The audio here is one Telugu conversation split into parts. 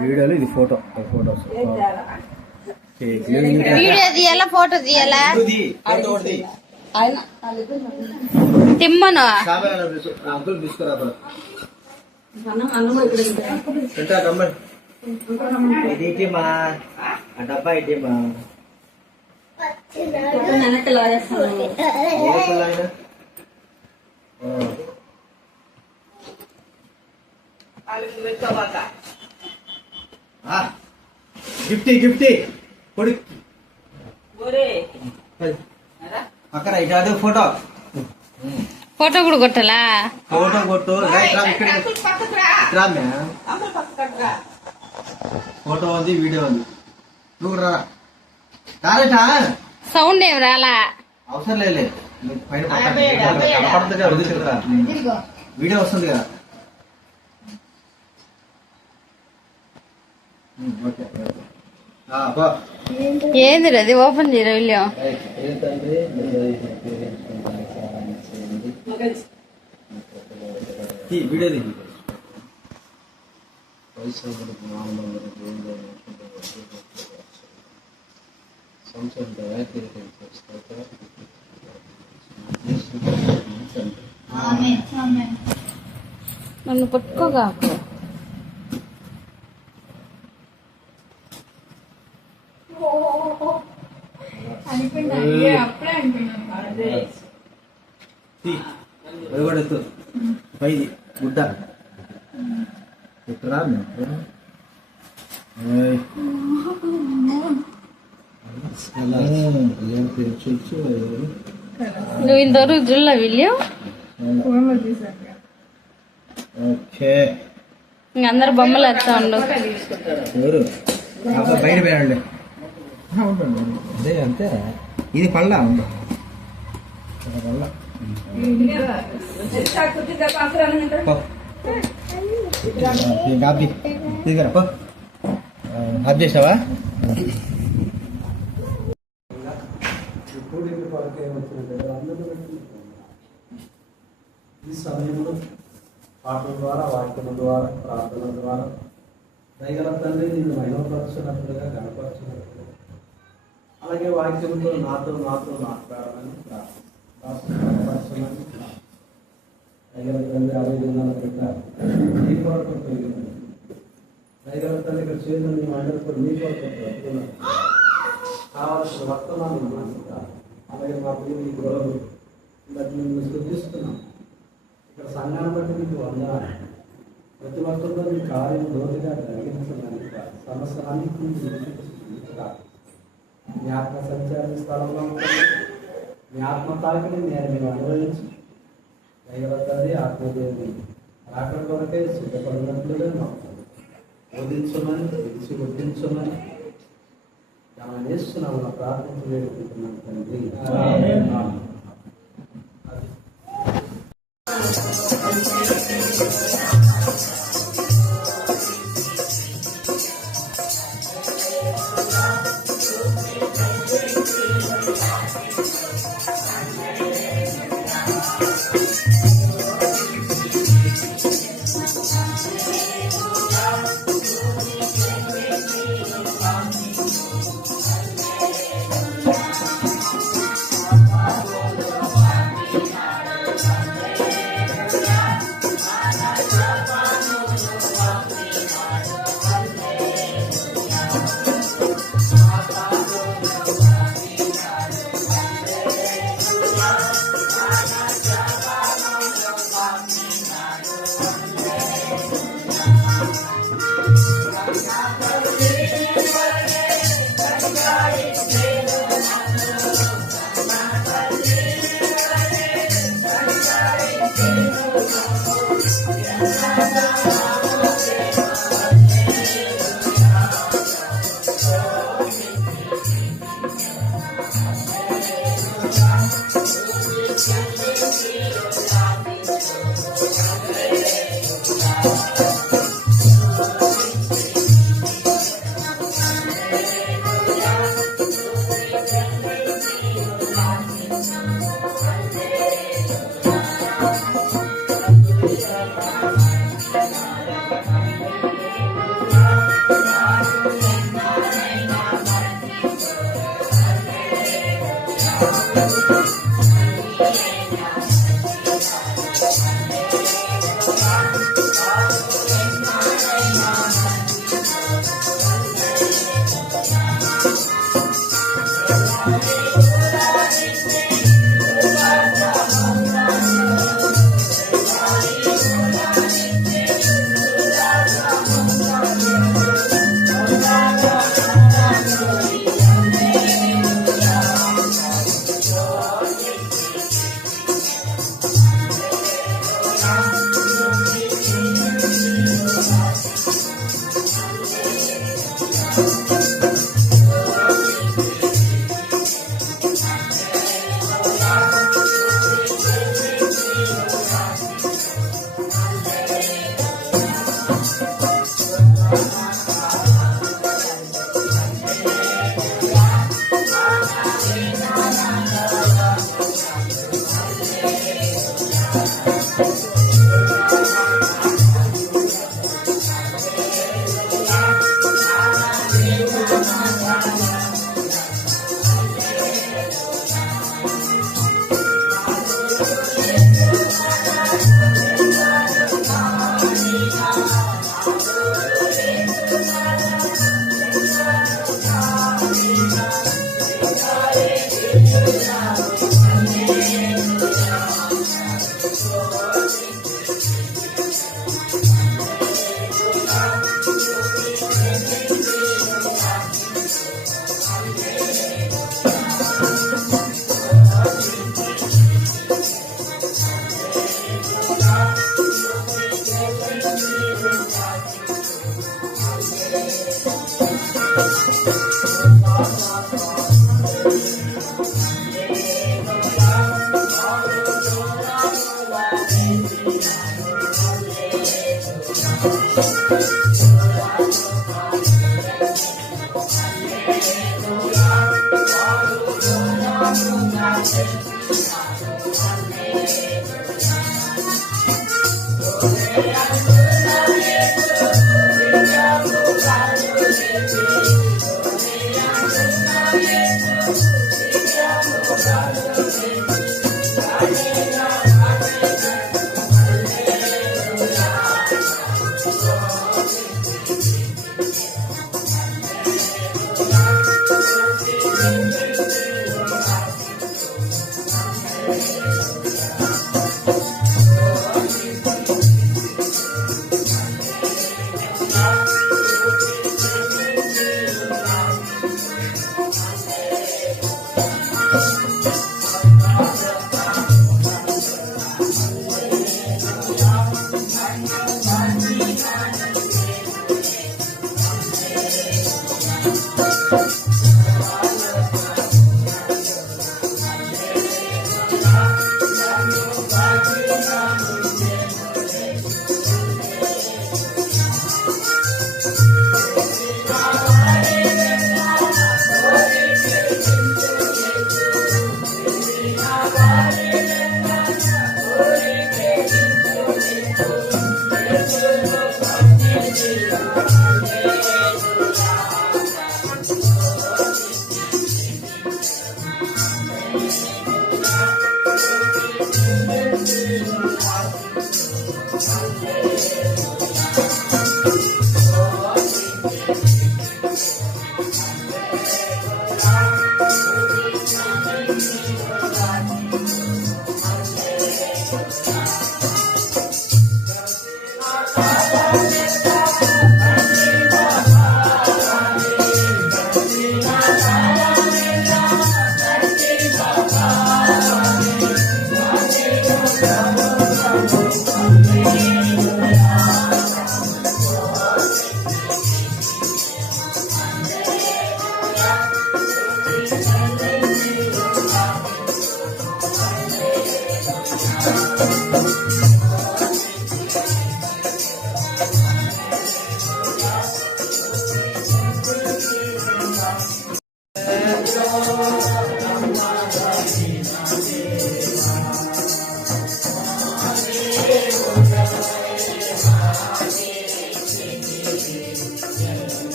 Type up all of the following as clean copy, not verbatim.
వీడియోలో ఇది ఫోటో ఫోటోస్ వీడియో తీయాలా ఫోటో తీయాలా తిమ్మను అంకుల్ తీసుకురా ఇది మా డబ్బా ఇది మా గిఫ్టీ కొడి అక్కడ ఇటు ఫోటో ఫోటో కూడా కొట్టాలా ఫోటో కొట్టు ఫోటో ఉంది వీడియో ఉంది నువ్వు రాలేటా సౌండ్ ఏం రాలా అవసరం లేదు వీడియో వస్తుంది కదా ఏంది అది ఓపెన్ చేయరా విలియం వీడియో నన్ను పట్టుకోగా కూడా ఎత్తు పైది గుడ్డ ఎత్తురా నువ్వు ఇంతవరకు చూడలే విలియం అందరు బొమ్మలు వేస్తా ఉండు ఎవరు బయట పోయాడు అదే అంతే ఇది పళ్ళ పళ్ళ ఆఫ్ చేసావా ఈ సమయంలో పాటల ద్వారా వాక్యముల ద్వారా ప్రార్థనల ద్వారా దయగల తండ్రి నిన్ను మహిమపరచినట్లుగా కనపరచినట్లుగా అలాగే వాక్యంతో నాతో మాట్లాడాలని కనపరచమని దయగల తండ్రి ఆవేదన పెట్ట నీ కొరకు దయగల తండ్రి ఇక్కడ చేతులు నీ మండలి నీ కొరకు కావాల్సిన వర్తమానం అలాగే మా ప్రియుని గొడవలు నిన్ను స్థుతిస్తున్నాం ఇక్కడ సంఘాన్ని బట్టి మీకు వందనాలు ప్రతి ఒక్కరిలో మీ కార్యం లోతుగా జరిగించమని సమస్యలన్నీ మీ ఆత్మ సంచార స్థలంలో ఉంటుంది మీ ఆత్మ తాకిని నేను మేము అనుభవించి దైవతంది ఆత్మదేవుని రాకడ కొరకే సిద్ధపడినట్లుగా మాకు బోధించమని తెలిసి వడ్డించమని మనం చేస్తున్నాము నా ప్రార్థన వేడుకుంటున్నాను తండ్రి.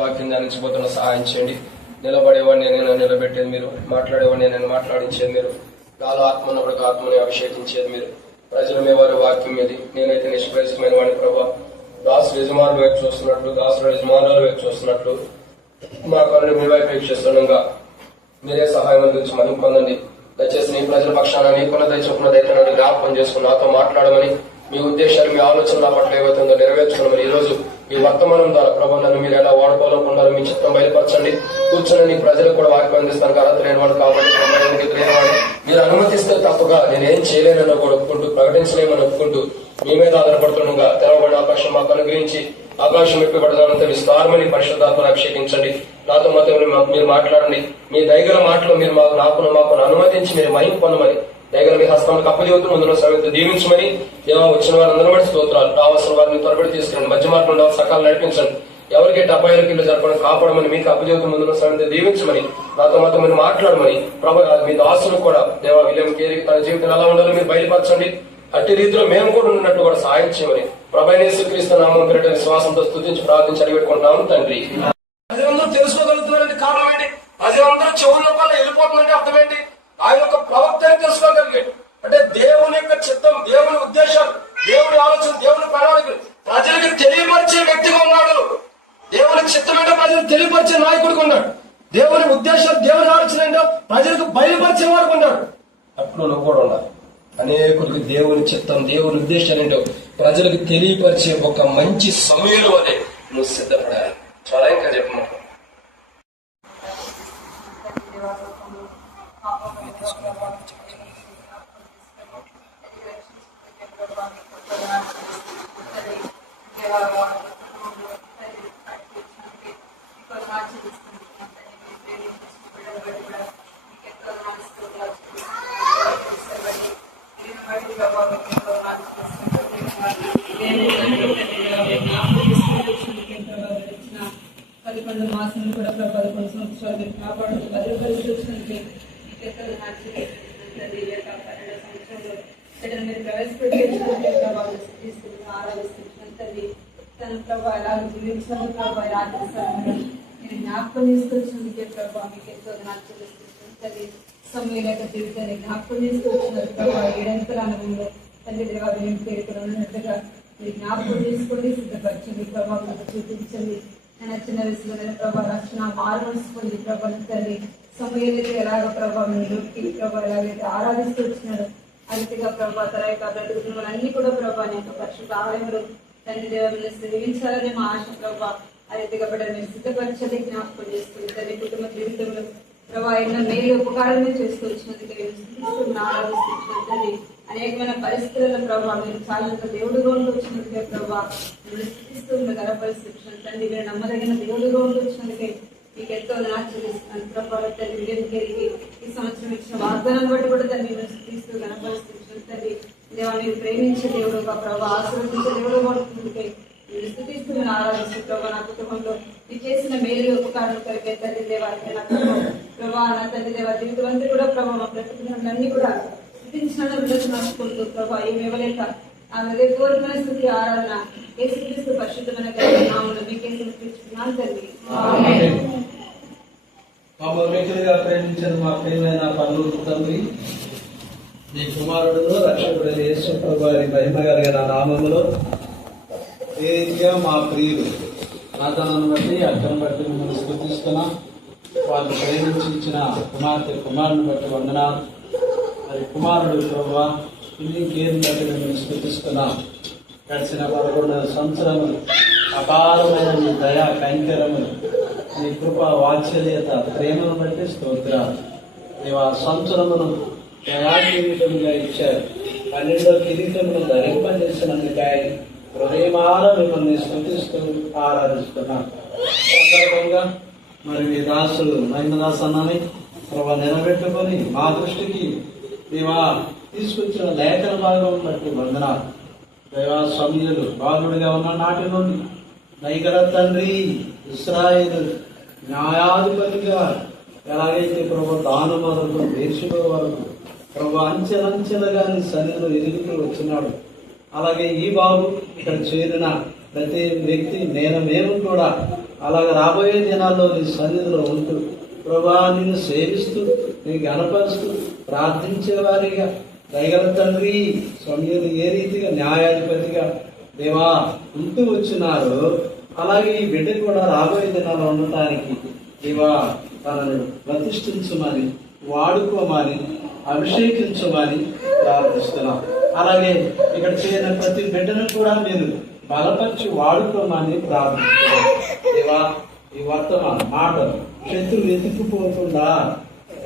వాక్యం ధ్యానించబోతున్న సహాయం చేయండి. నిలబడేవాడిని నేను నిలబెట్టేది మీరు, మాట్లాడేవాడిని నేను మాట్లాడించేది మీరు, నాలో ఆత్మ ఉన్నప్పుడు ఆత్మని అభిషేకించేది మీరు. ప్రజలు మీ వారి వాక్యం మీది, నేనైతే నిష్ప్రయోజకమైన వాడిని ప్రభావ. దాసులు యజమానుల వైపు చూస్తున్నట్లు, దాసుల యజమానుల వైపు చూస్తున్నట్లు మా కళ్ళు మీ వైపు వీక్షిస్తుండగా మీరే సహాయం అందించి మనం పొందండి. దయచేసి నీ ప్రజల పక్షాన నీకున్న దయచొప్పునదైతే నన్ను జ్ఞాపకం చేసుకుని నాతో మాట్లాడమని, మీ ఉద్దేశాలు మీ ఆలోచనల పట్ల ఏవైతుందో నెరవేర్చుకోమని ఈ రోజు ఈ వర్తమానం ద్వారా ప్రభావ నన్ను మీరు ఎలా వాడుకోవాలనుకున్నారో మీ చిత్తం బయలుపరచండి. కూర్చొని నీ ప్రజలకు కూడా వాక్యం అందిస్తాను. అర్హత లేని వాడు కాబట్టి లేనివాడు మీరు అనుమతిస్తే తప్పగా నేనేం చేయలేనని కూడా ఒప్పుకుంటూ, ప్రకటించలేమని ఒప్పుకుంటూ మీ మీద ఆధారపడుతుండగా తెరవబడిన ఆకాశం మాకు అనుగ్రహించి ఆకాశం విప్పబడదానంత విస్తారమని పరిశుద్ధాత్మను అభిషేకించండి. నాతో మాత్రం మీరు మాట్లాడండి. మీ దయగల మాటలు మీరు మాకు అనుమతించి మీరు మహిమ పొందమని, దయగల మీ హస్తాలకు అప్పజీవుతూ ముందులో సమయంతో దీవించమని, దేవా వచ్చిన వారందరూ బట్టి స్తోత్రాలు. రావాల్సిన వారిని త్వరబడి తీసుకురండి. మధ్య మార్గం ఉండవు సకాలం నడిపించండి. ఎవరికి అపాయాలకు ఇల్లు జరపడం కాపాడమని, మీకు అప్పజీవుతూ ముందులో సమయంతో దీవించమని, నాతో మాత్రం మీరు మాట్లాడమని, ప్రభు మీ దాసులు కూడా దేవా విలియం కేరీ తన జీవితం ఎలా ఉండాలో మీరు బయలుపరచండి. అట్టి రీతిలో మేము కూడా ఉన్నట్టు కూడా సాయం చేయమని ప్రభువైన యేసుక్రీస్తు నామం పేరిట విశ్వాసంతో స్తుతించి ప్రార్థించి అడిగిపెట్టుకుంటాము తండ్రి. ప్రజలందరూ తెలుసుకోగలుగుతున్నారంటే కారణం ఏంటి? ప్రజలందరూ చెవుల్లో వల్ల వెళ్ళిపోతుందంటే అర్థం ఏంటి? ఆయన యొక్క ప్రవక్తని తెలుసుకోగలిగాడు అంటే దేవుని యొక్క చిత్తం, దేవుని ఉద్దేశాలు, దేవుని ఆలోచన, దేవుని ప్రణాళికలు ప్రజలకు తెలియపరిచే వ్యక్తిగా ఉన్నాడు. దేవుని చిత్తం ఏంటో ప్రజలకు తెలియపరిచే నాయకుడిగా ఉన్నాడు. దేవుని ఉద్దేశాలు, దేవుని ఆలోచన ఏంటో ప్రజలకు బయలుపరిచే వాడు ఉన్నాడు. అట్లు నువ్వు కూడా ఉండాలి. అనేకులకు దేవుని చిత్తం, దేవుని ఉద్దేశాలు ఏంటో ప్రజలకు తెలియపరిచే ఒక మంచి సమయంలో అదే నువ్వు సిద్ధపడాలి. చాలా ఇంకా చెప్పమాట మాసం కూడా 11 సంవత్సరాలు కాపాడు చూసుకుంటే మీరు ప్రవేశపెట్టించుకుంటే ప్రభావం తీసుకుంటున్నాం, ఆరాధిస్తున్నాం తండ్రి. తన ప్రభావ ఎలా జీవించిన ప్రభావ ఆరాధిస్తాను మీరు జ్ఞాపకం తీసుకొచ్చినందుకే ప్రభావ మీకు ఎంతో నాకు తెలుస్తున్నాం తండ్రి. సమయం యొక్క జీవితాన్ని జ్ఞాపకం తీసుకొచ్చినారు ప్రభావ ఏడంతల అనుభవంలో తండ్రి దేవా మేము పేర్కొన్నట్టుగా మీరు జ్ఞాపకం తీసుకొని సిద్ధపరచండి ప్రభావం చూపించండి. నేను చిన్న వయసులో నేను ప్రభావ రక్షణ మారుమోసుకోండి ప్రభావం తండ్రి. సమయానికి ఎలాగ ప్రభావం ప్రభావ ఎలాగైతే ఆరాధిస్తూ వచ్చినాడు అతిగా ప్రభావ తన యొక్క బ్రతుకుతున్న అన్ని కూడా ప్రభావ యొక్క పరిశుద్ధ ఆలయంలో తండ్రి దేవాలను సేవించాలని మా ఆశ ప్రభావ ఆ రీతిగా బిడ్డలు మీరు సిద్ధపరచని జ్ఞాపకం చేసుకుని తండ్రి కుటుంబ జీవితంలో ప్రభావ ఎన్నో మేలు ఉపకారమే చేస్తూ వచ్చినందుకే ఆరాధిస్తున్నాను తండ్రి. అనేకమైన పరిస్థితులలో ప్రభావ మీరు చాలా దేవుడుగా ఉంటూ వచ్చినందుకే ప్రభావ మీరు స్థితిస్తూ గర్భపరిస్తున్నాను తండ్రి. మీరు నమ్మదగిన దేవుడుగా ఉంటూ వచ్చినందుకే మీకు ఎంతో ఆచరిస్తున్నాను ప్రభావ తండ్రి. గారికి ఈ సంవత్సరం ఇచ్చిన వాగ్దానాన్ని బట్టి కూడా తండ్రి మీరు స్థితిస్తూ గర్భపరిస్తున్నాను తండ్రి. దేవా మీరు ప్రేమించే దేవుడుగా ప్రభావ ఆశీర్వదించే దేవుడుగా ఉంటుందికే మీరు స్థితిస్తూ నేను ఆరాధిస్తూ ప్రభావ నా కుటుంబంలో మీరు చేసిన మేలు ఉపకారం కలిగే తండ్రి దేవానికి నా ప్రభావ నా తండ్రి దేవా జీవితం కూడా ప్రభావ ప్రతిని కూడా నడుచుకుంటూ ప్రభావ ఏమి ఇవ్వలేక ఆమె పూర్వమైన స్థితి ఆరాధన యేసుక్రీస్తు పరిశుద్ధమైన నామములో మీకే సమర్పిస్తున్నాను తండ్రి. మిక్కిలిగా ప్రేమించిన మా ప్రియమైన పరలోక తండ్రి, మీ కుమారుడు రక్షకుడు యేసు ప్రభువారి మహిమ కలిగిన నామములో ఏ రీతిగా మా ప్రియులు నాతనాన్ని బట్టి అర్థం బట్టి మిమ్మల్ని స్తుతిస్తున్నా. వాళ్ళు ప్రేమించి ఇచ్చిన కుమారుని బట్టి వందనాలు. మరి కుమారుడు ప్రభువా ఇన్ని కేర్ బట్టి మిమ్మల్ని స్తుతిస్తున్నాం. గడిచిన 11 సంవత్సరములు అపారమైన మీ దయా కైంకర్యములు, మీ కృప వాత్సల్యత ప్రేమను బట్టి స్తోత్రాలు. నీవు ఆ సంవత్సరమును దయాకిరీటముగా ఇచ్చారు. 12వ కిరీటమును ధరింపజేసినందుకై హృదయమాల మిమ్మల్ని స్తుతిస్తూ ఆరాధిస్తున్నాం. సందర్భంగా మరి మీ దాసులు మహిమదాస్ అన్నని ప్రభావ నిలబెట్టుకొని మా దృష్టికి నీవా తీసుకొచ్చిన లేఖన భాగం బట్టి వందనాలు. దైవా సమయులు బాలుడిగా ఉన్న నాటి నుండి నైగడ తండ్రి ఇశ్రాయేలు న్యాయాధిపతిగా ఎలాగైతే ప్రభు దాను వరకు దేశుల వరకు ప్రభు అంచెలంచెలుగా నీ సన్నిధిలో ఎదుగుతూ వచ్చినాడు, అలాగే ఈ బాబు ఇక్కడ చేరిన ప్రతి వ్యక్తి మేము కూడా అలాగే రాబోయే దినాల్లో నీ సన్నిధిలో ఉంటూ ప్రభా నిన్ను సేవిస్తూ నీ గణపరుస్తూ ప్రార్థించేవారిగా దయగల తండ్రి సమయంలో ఏ రీతిగా న్యాయాధిపతిగా దేవా ఉంటూ వచ్చినారో అలాగే ఈ బిడ్డ కూడా రాబోయే దినాల్లో ఉండటానికి దేవా తనను ప్రతిష్ఠించమని వాడుకోమని అభిషేకించమని ప్రార్థిస్తున్నాం. అలాగే ఇక్కడ చేరిన ప్రతి బిడ్డను కూడా మీరు బలపరిచి వాడుకోమని ప్రార్థిస్తున్నాం. దేవా ఈ వర్తమాన మాటలు శత్రువు ఎత్తుకుపోకుండా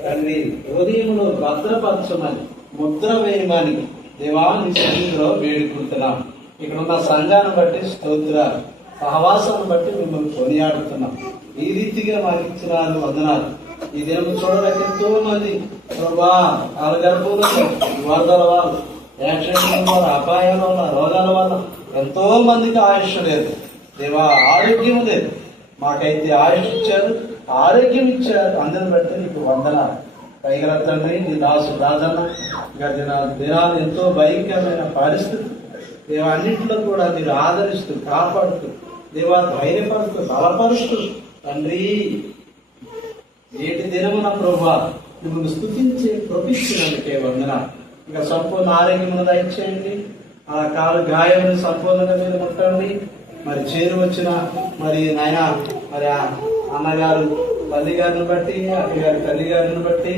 తండ్రి హృదయంలో భద్రపరచమని ముద్ర వేయమని దేవాన్ని సన్నిధిలో వేడుకుంటున్నాం. ఇక్కడ ఉన్న సంఘాన్ని బట్టి స్తోత్రాలు, సహవాసాన్ని బట్టి మిమ్మల్ని కొనియాడుతున్నాం. ఈ రీతిగా మాకు ఇచ్చినారు వందనాలు. ఈ దినం చూడడానికి ఎంతో మంది ప్రభా గర్భంలో వరదల వల్ల, యాక్సిడెంట్ల వల్ల, అపాయాల వల్ల, రోగాల వల్ల ఎంతో మందికి ఆయుష్ లేదు దేవా, ఆరోగ్యం లేదు. మాకైతే ఆయుష్ ఇచ్చారు, ఆరోగ్యం ఇచ్చారు. అందరిని బట్టి నీకు వందనాలు. పైగల తండ్రి నీ దాసు రాజన్న గడిచిన దినాలు ఎంతో భయంకరమైన పరిస్థితి దేవా, అన్నింటిలో కూడా మీరు ఆదరిస్తూ కాపాడుతూ దేవా ధైర్యపరుస్తూ బలపరుస్తూ తండ్రి నేటి దినమున ప్రభా మిమ్మల్ని స్తుతించే ప్రొపిచ్చినందుకే వందనాలు. ఇంకా సంపూర్ణ ఆరోగ్యమును దయచేయండి. ఆ కాలు గాయమును సంపూర్ణంగా మీరు ముట్టండి. మరి చేరు వచ్చిన మరి నాయన మరి అన్నగారు తల్లి గారిని బట్టి, అక్కగారి తల్లి గారిని బట్టి,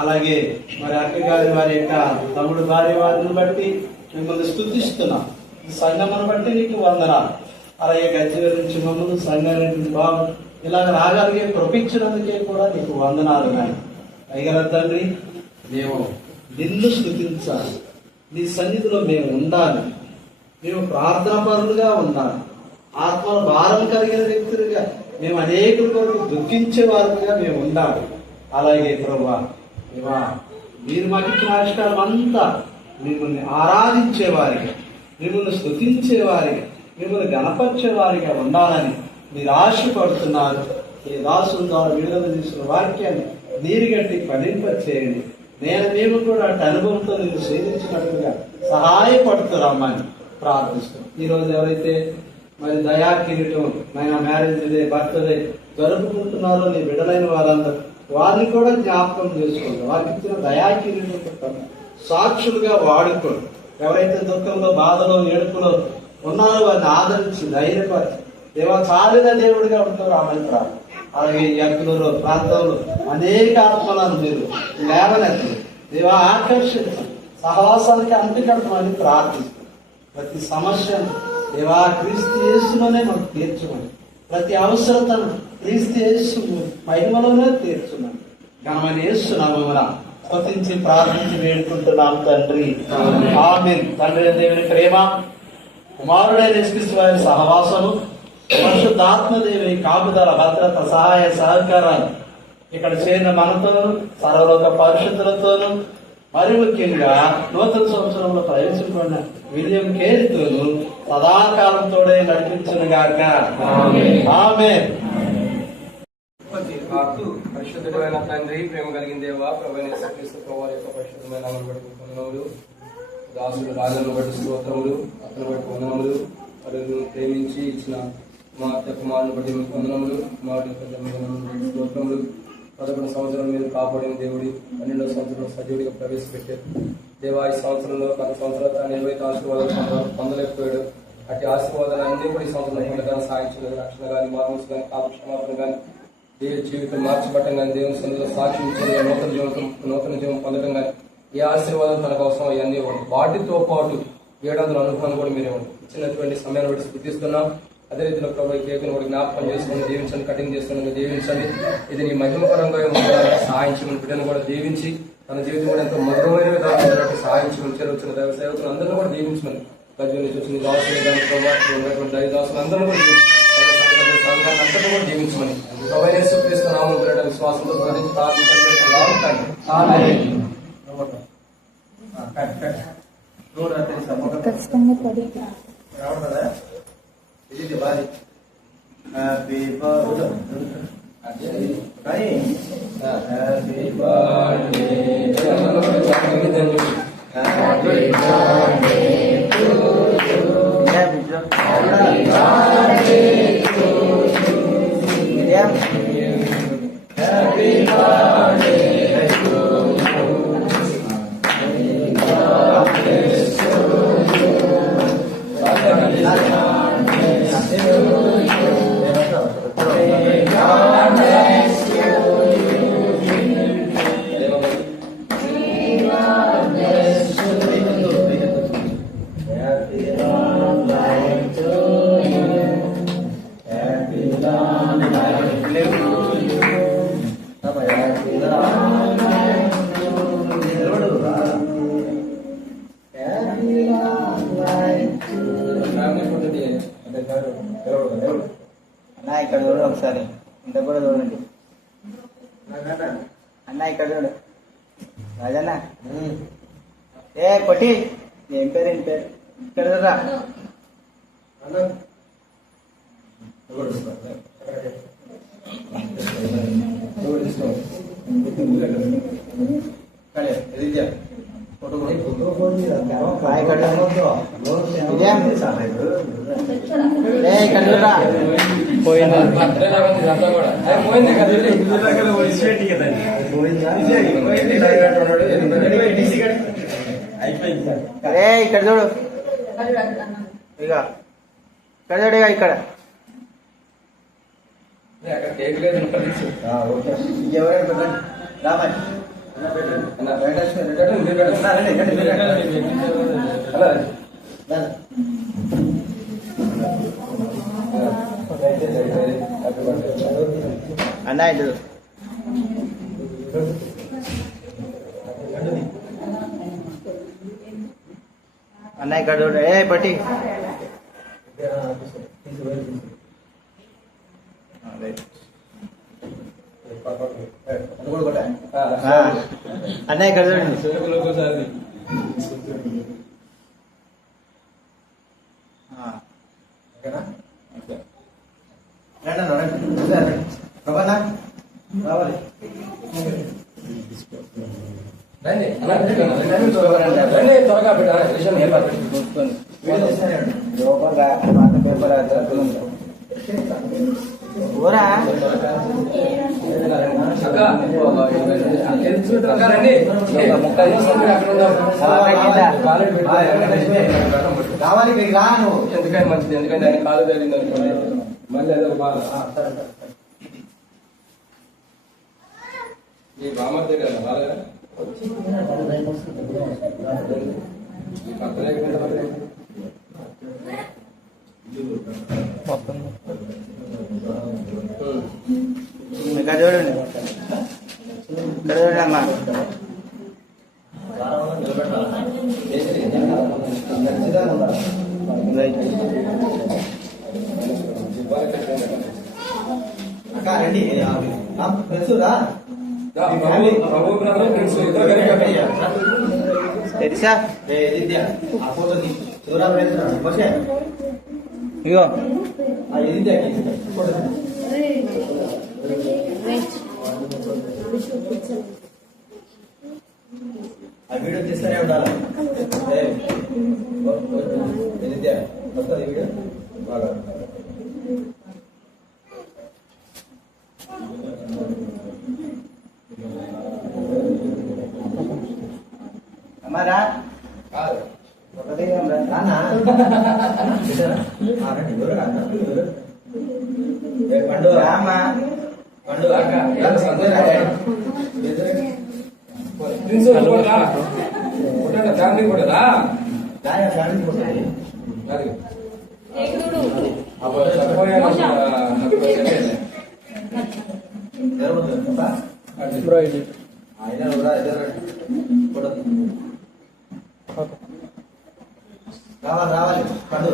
అలాగే మరి అక్కగారి వారి యొక్క తమ్ముడు భార్య వారిని బట్టి మిమ్మల్ని స్తుతిస్తున్నాం. సంఘమును బట్టి నీకు వందనాలు. అలాగే గజ్జల నుంచి మమ్మల్ని సంఘాన్ని బాబు ఇలాగ రాగలిగే ప్రొపించినందుకే కూడా నీకు వందనాలు. నాయన పైగల తండ్రి మేము నిన్ను స్తుతించాలి, నీ సన్నిధిలో మేము ఉండాలి, మేము ప్రార్థన పరులుగా ఉండాలి, ఆత్మల భారం కలిగిన వ్యక్తులుగా మేము అనేకుల కొరకు దుఃఖించే వారుగా మేము ఉండాలి. అలాగే ప్రభా మీరు మాకు ఇచ్చిన ఆవిష్కారం అంతా మిమ్మల్ని ఆరాధించేవారిగా, మిమ్మల్ని స్తుతించేవారిగా, మిమ్మల్ని గణపరిచేవారిగా ఉండాలని మీరు ఆశపడుతున్నారు. ఈ దాసుల ద్వారా విడుదల చేసిన వాక్యాన్ని నీరు గట్టి ఫలింప చేయండి. నేను మేము కూడా అటు అనుభవంతో నేను సేవించినట్టుగా సహాయపడుతున్నామని ప్రార్థిస్తాం. ఈరోజు ఎవరైతే మరి దయా కిరీటం మ్యారేజ్ డే, బర్త్డే జరుపుకుంటున్నారో నీ బిడ్డలైన వారందరూ వారిని కూడా జ్ఞాపకం చేసుకోండి. వారికి ఇచ్చిన దయా కిరీటం సాక్షులుగా వాడుకోండి. ఎవరైతే దుఃఖంలో, బాధలో, ఏడుపులో ఉన్నారో వారిని ఆదరించి ధైర్యపరిచి దేవా చాలిన దేవుడిగా ఉంటారు ఆమెను ప్రార్థన. అలాగే ఈ అగ్గులలో ప్రాంతంలో అనేక ఆత్మలను మీరు లేవనెత్తండి. దేవా ఆకర్షించండి, సహవాసానికి అంటుకడమని ప్రార్థిస్తాం. ప్రతి సమస్యను దేవా క్రీస్తు యేసులోనే మనం తీర్చమని, ప్రతి అవసరతను క్రీస్తు యేసు మహిమలోనే తీర్చమని ఘనమైన యేసు నామమున స్తుతించి ప్రార్థించి వేడుకుంటున్నాం తండ్రి. ఆమేన్. తండ్రి దేవుని ప్రేమ, కుమారుడైన యేసుక్రీస్తు వారి సహవాసము, పరిశుద్ధాత్మ దేవుని కాపుదల, భద్రత, సహాయ సహకారాలు ఇక్కడ చేరిన మనతోనూ సర్వలోక పరిశుద్ధులతోనూ మరి ముఖ్యంగా నూతన సంవత్సరంలో ప్రవేశించిన విలియం కేరితోనూ సదాకాలంతోనే నడిపించును గాక. ఆమేన్. పరిశుద్ధమైన తండ్రి, ప్రేమ కలిగిన దేవా, ప్రభువైన యేసుక్రీస్తు ప్రభువారి యొక్క పరిశుద్ధమైన నామమును బట్టి వందనములు. దాసుడు రాజులను బట్టి స్తోత్రములు, అతను బట్టి వందనములు. మరియు ప్రేమించి ఇచ్చిన మా కుమారుని బట్టి మీకు వందనములు, కుమారుడి యొక్క జన్మదినం బట్టి స్తోత్రములు. 11 సంవత్సరం మీరు కాపాడిన దేవుడి, 12వ సంవత్సరంలో సజీవుడిగా ప్రవేశపెట్టారు దేవా. ఈ సంవత్సరంలో గత సంవత్సరాలు తాను ఏవైతే ఆశీర్వాదాలు పొందలేకపోయాడు, అట్టి ఆశీర్వాదాలు అన్ని కూడా ఈ సంవత్సరం పొందడానికి సాధించలేదు. రక్షణ కానీ, మార్మల్స్ కానీ, కాపుక్షమాపణ కానీ, దేవుడి జీవితం మార్చబట్టం కానీ, దేవుని సన్నిధిలో సాక్షి ఇచ్చేది, నూతన జీవం పొందడం కానీ, ఏ ఆశీర్వాదం తనకు అవసరం అవన్నీ ఇవ్వండి. వాటితో పాటు 700 అనుభవాన్ని కూడా మీరు ఇవ్వండి. ఇచ్చినటువంటి సమయాన్ని బట్టి స్థుతిస్తున్నాం. అదే రీతిలో ప్రభు ఈ కేకును కూడా జ్ఞాపకం చేసుకుని దీవించండి, కటింగ్ చేస్తున్నది దీవించండి. ఇది నీ మహిమపరంగా సహాయించమని బిడ్డను కూడా దీవించి తన జీవితం కూడా ఎంతో మధురమైన విధానం సహాయించమని చేరువచ్చిన దైవ సేవకులు అందరినీ కూడా దీవించమని గజ్జల నుంచి వచ్చిన దాసులు దైవదాసులు అందరూ కూడా సంఘాన్ని కూడా దీవించమని ప్రభు యేసుక్రీస్తు నామమున పేరిట విశ్వాసంతో ఖచ్చితంగా పడి ఇది బాది happy birthday happy birthday happy birthday to you happy birthday to you happy birthday అన్నా ఇక్కడ చూడండి ఒకసారి, ఇంత కూడా చూడండి అన్నా, ఇక్కడ చూడు రాజన్న. ఏ కొట్టి ఏం పేరు, ఏం పేరు, ఇక్కడ చూడరా. ఇక్కడ చూడు, ఇక ఇక్కడ చూడు, ఇక ఇక్కడ ఎవరైనా రామని అన్నా ఇటు అన్నా ఇక్కడ చూడు. ఏ పట్టి అన్న ఇక్కడ చూడండి. రావాలి. రండి రండి త్వరగా బిడ్డ విషయం చూసుకొని లోపల పాత పేపర్ ఊరా రావాలి రాను ఎందుకని మంచిది, ఎందుకంటే ఆయన కాలు తగిలింది అనుకోండి మళ్ళీ అదొక బాధ. ఈ బామర్దే కదా బాగా ఈ పక్కన ఇక్కడ చూడండి, ఇక్కడ చూడండి అమ్మా. అక్క రండి తెలుసురా తెలుసా ఆ ఫోటో చూరా వచ్చే ఇగో ఫోటో ఆ వీడియో తీస్తూనే ఉండాలి. వస్తుంది వీడియో బాగా అమ్మారా పండు రామా పండు ఫ్యామిలీ కూడా ఆయన కూడా రావాలి రావాలి పండు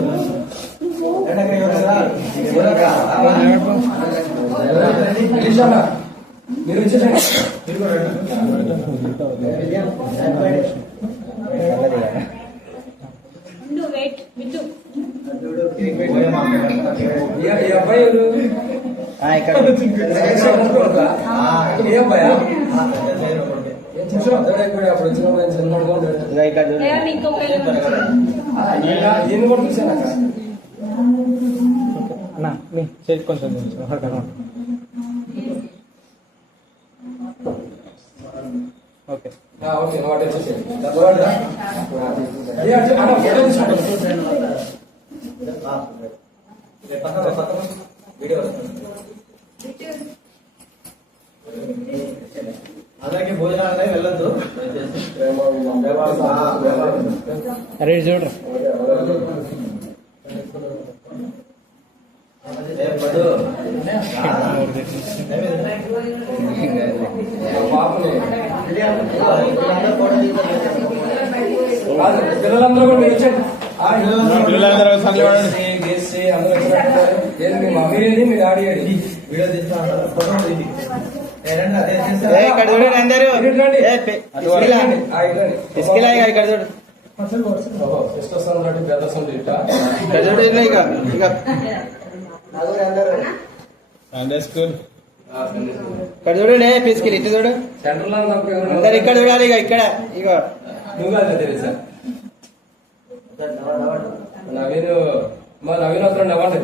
మీరు వచ్చేసండి. ఈ అబ్బాయి ఎవరు? ఇక్కడ ఏ అబ్బాయా? చూసావా? అప్పుడు వచ్చినప్పుడు చిన్నగా ఉంటాడు. ఇక్కడ చూడండి. ఎన్ని కూడా చూసాను అక్కడ. అన్నా నీ చేతి కొంచెం ఓకే ఓకే వాటి వచ్చేసేయండి. ఫోటో తీసుకోండి. వీడియో వస్తుంది. అందరికి భోజనాలనే వెళ్ళొద్దు. అరే చూడరా పిల్లలందరూ కూడా మీరు వచ్చండి. పిల్లలందరూ సంగతి వాడండి. అందరూ వచ్చినట్టు ఏది మీ మమ్మీ ఏది మీ డాడీ ఏది? వీడియో తీస్తాను. ఇక్కడ చూడండి అందరూ. తీసుకెళ్ళా ఇక్కడ చూడు. సిస్టర్స్ అన్నట్టు బ్రదర్స్ ఇట్లా ఇక్కడ చూడు. ఇక ఇక సండే స్కూల్ ఇక్కడ చూడండి. తీసుకెళ్ళి ఇటు చూడు. సెంటర్ లో అందరు ఇక్కడ చూడాలి. ఇక ఇక్కడ ఇక నువ్వు కాదు తెలుసా నవీన్ మా నవీన్ వస్తున్నాడు అవ్వండి.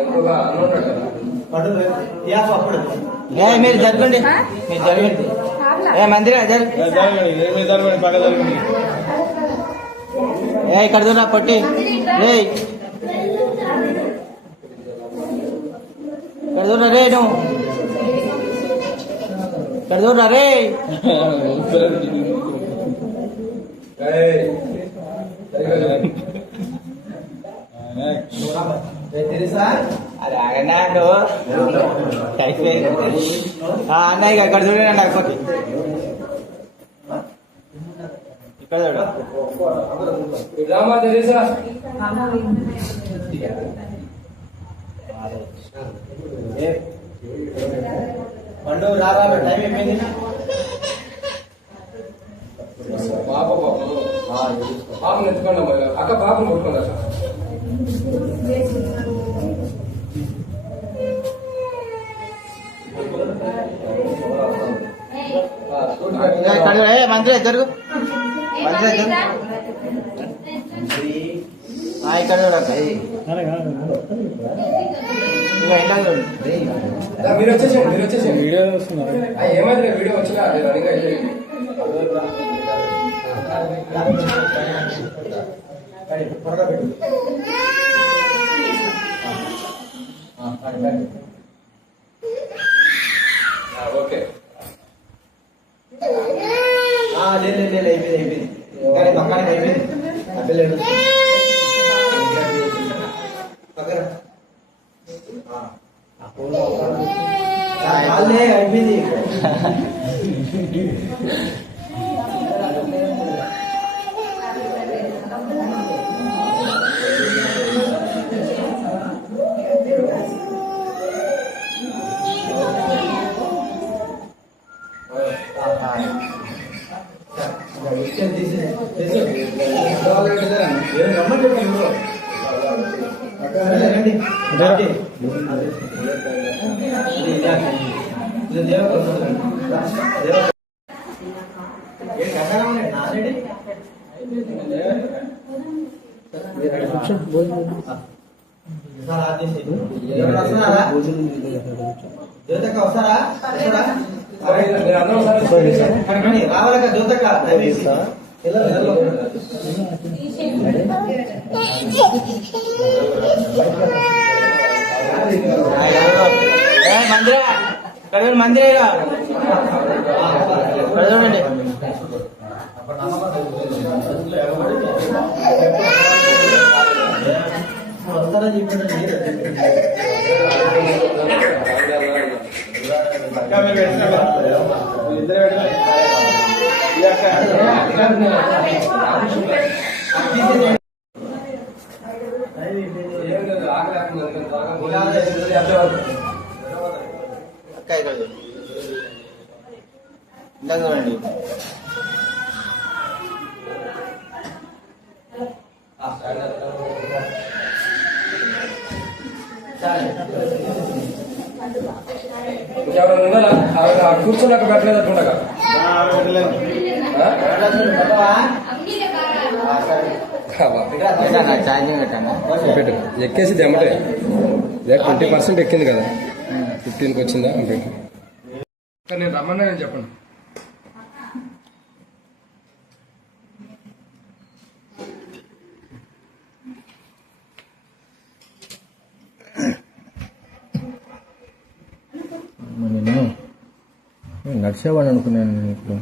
ఇంకొక అన్న ఉంటాడు కదా మీరు జరగండి. మీరు జరగండి. మందిరా జరు. పక్క జరగండి. ఇక్కడ చూడరా పొట్టి. ఇక్కడ చూడరా రే. నువ్వు ఇక్కడ చూడరా రే. తెలుసా అరే ఆగన్నా నువ్వు అన్నయ్య ఇక్కడ చూడండి. నాకు ఇక్కడ చూడు. రామా తెలుసా ఏ పండు రారా టైం అయిపోయింది. పాపను ఎత్తుకోండి అక్క, పాపను కొట్టుకోండి అక్క. మంత్రి జరుగు, మంత్రి జరుగు. ఇక్కడ చూడక్క, మీరు వచ్చేసేయండి, మీరు వచ్చేసేయండి. వీడియో వస్తున్నారు. ఏమైంది వీడియో వచ్చినా రన్నింగ్ అయితే ఓకే. లేదు అయిపోయింది కానీ పక్కన అయిపోయింది. అబ్బలేదు పక్కన అయిపోయింది. జ్యోతక్క వస్తారా? రావాలక్క జ్యోతక్క. మందిరా ఇక్కడ మందిరా చూడండి. అక్క ఇక్కడ ఇందాక చూడండి. ఇంకెవరైనా ఉన్నారా? కూర్చున్నాక పెట్టలేదు అట్లుండగా పెట్టు. ఎక్కేసి దెమ్మటే 20% ఎక్కింది కదా, 15కి వచ్చిందా పెట్టు. నేను రమ్మన్నా నేను చెప్పండి. నేను నడిచేవాడు అనుకున్నాను ఇప్పుడు.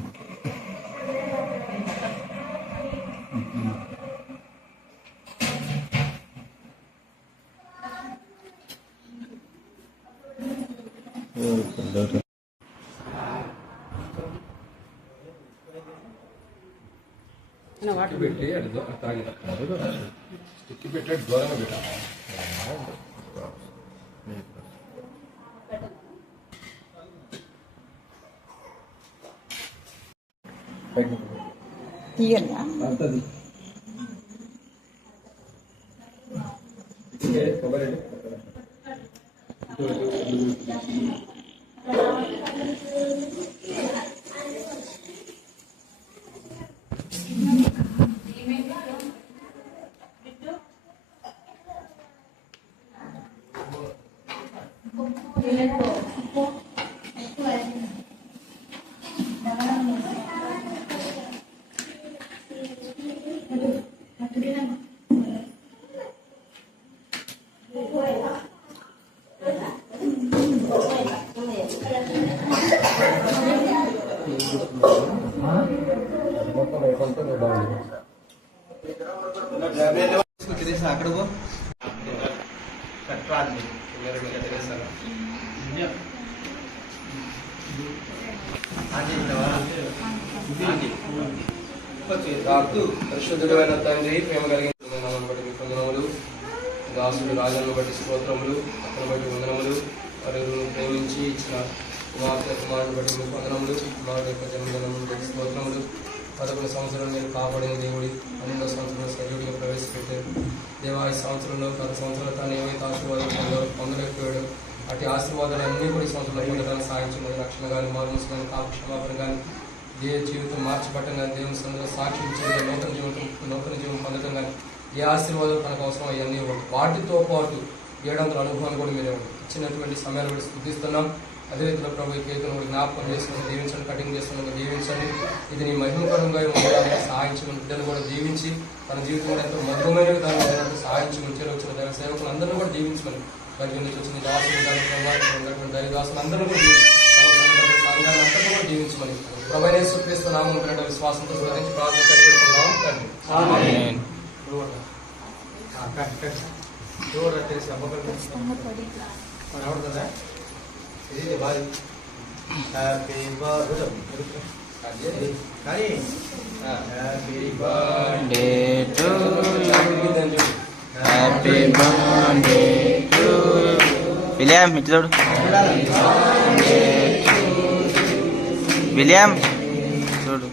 పెట్టి అటు తాగి స్టిక్ పెట్టి దూరంగా పెట్టాలి. తీయన్నా అక్కడ పరిశుద్ధుడైన తండ్రి, ప్రేమ కలిగిన మీకు వందనములు. దాసుడు రాజాను బట్టి స్తోత్రములు, అతను బట్టి వందనములు. వారు ప్రేమించి ఇచ్చిన కుమారుని బట్టి మీకు వందనములు. కుమారుడు యొక్క జన్మదినమును బట్టి స్తోత్రములు. 11 సంవత్సరాలు నేను కాపాడిన దేవుడి 12వ సంవత్సరంలో సజీవుడిగా ప్రవేశపెట్టారు. దేవా ఈ సంవత్సరంలో గత సంవత్సరాలు తాను ఏవైతే ఆశీర్వాదాలు పొందలేకపోయాడు అటు ఆశీర్వాదాలు అన్నీ కూడా ఈ సంవత్సరంలో పొందడానికి సాధించింది. రక్షణ కానీ, మారుమూసు కానీ, పాప క్షమాపణ కానీ, జీవితం మార్చబట్టం కానీ, దేవుని సందులో సాక్షి ఇచ్చేది, నూతన జీవం పొందడం కానీ, ఏ ఆశీర్వాదాలు తనకు అవసరం అవన్నీ వాటితో పాటు 700 అనుభవాలు కూడా మీరు ఇచ్చినటువంటి సమయాలు కూడా స్థుతిస్తున్నాం. అదే రీతిలో ప్రభు ఈ కేకును కూడా జ్ఞాపకం చేసుకుని దీవించండి, కటింగ్ చేసుకుని దీవించండి. ఇది నీ మహిమకరంగా ఉండడానికి సహాయించమని బిడ్డలు కూడా దీవించి తన జీవితంలో ఎంతో మధురమైనవి దాన్ని సహాయించి ఉంచారు. వచ్చిన దైవ సేవకులు అందరినీ కూడా దీవించమని వారి నుంచి వచ్చిన దాసులు ఉన్నటువంటి దైవదాసులు అందరూ కూడా సంఘాన్ని అంతా కూడా దీవించమని ప్రభు యేసుక్రీస్తు నామమున పేరిట విశ్వాసంతో స్మరించి ప్రార్థించుకుంటున్నాం తండ్రి. ఆమేన్. ఖచ్చితంగా పడి happy birthday happy birthday to happy birthday to William. ఇట్లా చూడు విలియం, చూడు.